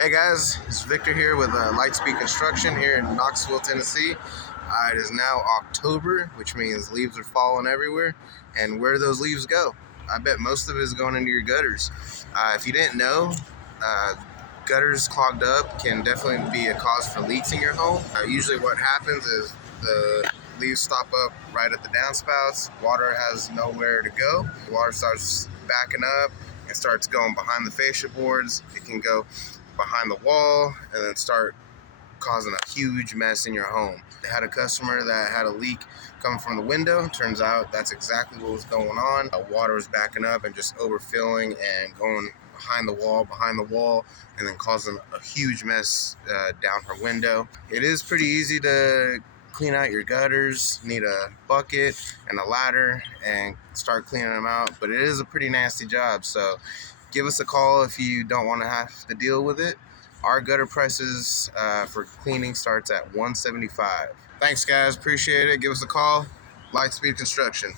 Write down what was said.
Hey guys, it's Victor here with Litespeed Construction here in Knoxville, Tennessee. It is now October, which means leaves are falling everywhere. And where do those leaves go? I bet most of it is going into your gutters. If you didn't know, uh, gutters clogged up can definitely be a cause for leaks in your home. Usually what happens is the leaves stop up right at the downspouts. Water has nowhere to go. The water starts backing up and starts going behind the fascia boards. It can go behind the wall and then start causing a huge mess in your home. They had a customer that had a leak coming from the window. Turns out that's exactly what was going on. Water was backing up and just overfilling and going behind the wall, and then causing a huge mess down her window. It is pretty easy to clean out your gutters. Need a bucket and a ladder and start cleaning them out, but it is a pretty nasty job. So give us a call if you don't want to have to deal with it. Our gutter prices for cleaning starts at $175. Thanks guys, appreciate it. Give us a call. Litespeed Construction.